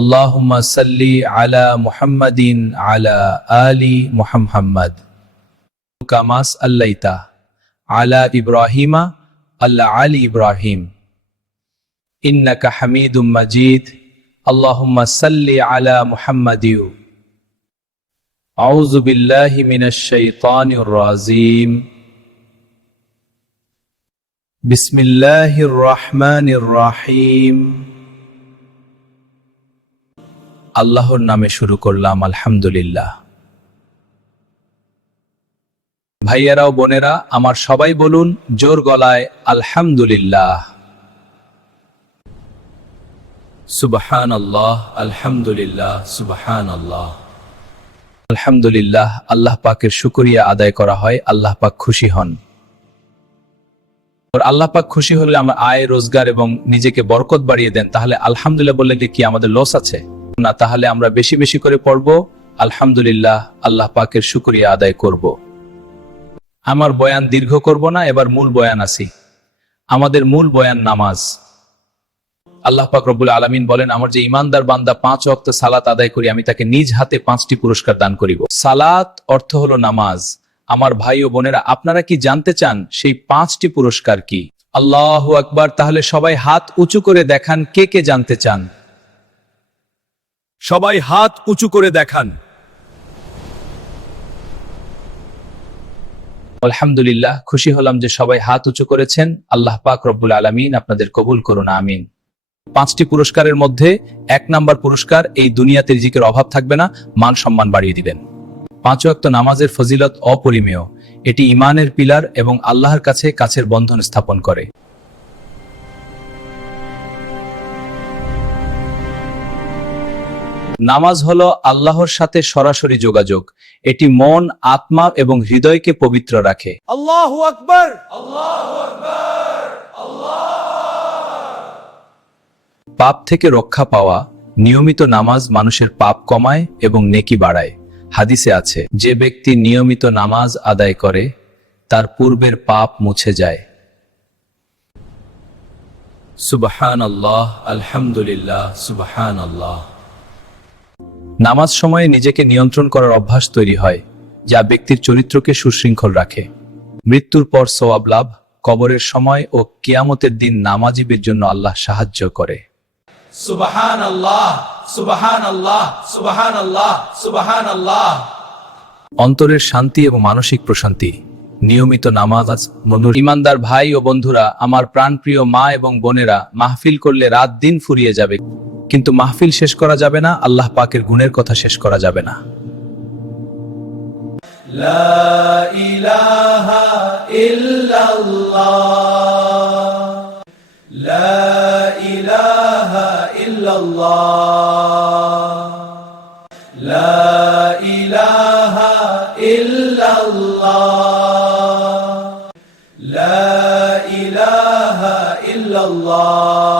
আল্লাহুম্মা সাল্লি আলা মুহাম্মাদিন আলা আলি মুহাম্মাদ কামা সাল্লাইতা আলা ইব্রাহিমা আলা আলি ইব্রাহিম ইন্নাকা হামিদুম মাজিদ। আল্লাহুম্মা সাল্লি আলা মুহাম্মাদিন। আউযু বিল্লাহি মিনাশ শাইতানির রাজিম। বিসমিল্লাহির রহমানির রহিম। আল্লাহর নামে শুরু করলাম, আলহামদুলিল্লাহ। ভাইয়েরা ও বোনেরা আমার, সবাই বলুন জোর গলায় আলহামদুলিল্লাহ। সুবহানাল্লাহ, আলহামদুলিল্লাহ, সুবহানাল্লাহ। আলহামদুলিল্লাহ, আল্লাহ পাকের শুকরিয়া আদায় করা হয়, আল্লাহ পাক খুশি হন। আল্লাহ পাক খুশি হলে আমরা আয় রোজগার এবং নিজেকে বরকত বাড়িয়ে দেন, তাহলে আলহামদুলিল্লাহ বললে কি আমাদের লস আছে? না, তাহলে আমরা বেশি বেশি করে পড়ব আলহামদুলিল্লাহ, আল্লাহ পাকের শুকরিয়া আদায় করব। আমার বয়ান দীর্ঘ করব না, এবার মূল বয়ান আসি। আমাদের মূল বয়ান নামাজ। আল্লাহ পাক রব্বুল আলামিন বলেন, আমার যে ইমানদার বান্দা 5 ওয়াক্ত সালাত আদায় করি, আমি তাকে নিজ হাতে 5টি পুরস্কার দান করিব। সালাত অর্থ হলো নামাজ। আমার ভাই ও বোনেরা, আপনারা কি জানতে চান সেই 5টি পুরস্কার কি? আল্লাহু আকবার। তাহলে সবাই হাত উঁচু করে দেখান, কে কে জানতে চান? সবাই হাত উঁচু করে দেখান। আলহামদুলিল্লাহ, খুশি হলাম যে সবাই হাত উঁচু করেছেন। আল্লাহ পাক রব্বুল আলামিন আপনাদের কবুল করুন, আমিন। 5টি পুরস্কারের মধ্যে 1 নাম্বার পুরস্কার, এই দুনিয়াতে রিজিকের অভাব থাকবে না, মান সম্মান বাড়িয়ে দিবেন। 5 ওয়াক্ত নামাজের ফজিলত অপরিমেয়। এটি ঈমানের পিলার এবং আল্লাহর কাছে কাছের বন্ধন স্থাপন করে। নামাজ হলো আল্লাহর সাথে সরাসরি যোগাযোগ। এটি মন, আত্মা এবং হৃদয়কে পবিত্র রাখে। আল্লাহু আকবার, আল্লাহু আকবার, আল্লাহ। পাপ থেকে রক্ষা পাওয়া। নিয়মিত নামাজ মানুষের পাপ কমায় এবং নেকি বাড়ায়। হাদিসে আছে, যে ব্যক্তি নিয়মিত নামাজ আদায় করে তার পূর্বের পাপ মুছে যায়। সুবহানাল্লাহ, আলহামদুলিল্লাহ, সুবহানাল্লাহ। নামাজ সময়ে নিজেকে নিয়ন্ত্রণ করার অভ্যাস তৈরি হয়, যা ব্যক্তির চরিত্রকে সুশৃঙ্খল রাখে। মৃত্যুর পর সওয়াব লাভ, কবরের সময় ও কিয়ামতের দিন নামাজীদের জন্য আল্লাহ সাহায্য করে। সুবহানাল্লাহ, সুবহানাল্লাহ, সুবহানাল্লাহ, সুবহানাল্লাহ। অন্তরের শান্তি এবং মানসিক প্রশান্তি। নিয়মিত নামাজ। ইমানদার ভাই ও বন্ধুরা, আমার প্রাণপ্রিয় মা এবং বোনেরা, মাহফিল করলে রাত দিন ফুরিয়ে যাবে, কিন্তু মাহফিল শেষ করা যাবে না, আল্লাহ পাকের গুণের কথা শেষ করা যাবে না। লা ইলাহা ইল্লাল্লাহ, লা ইলাহা ইল্লাল্লাহ, লা ইলাহা ইল্লাল্লাহ, লা ইলাহা ইল্লাল্লাহ।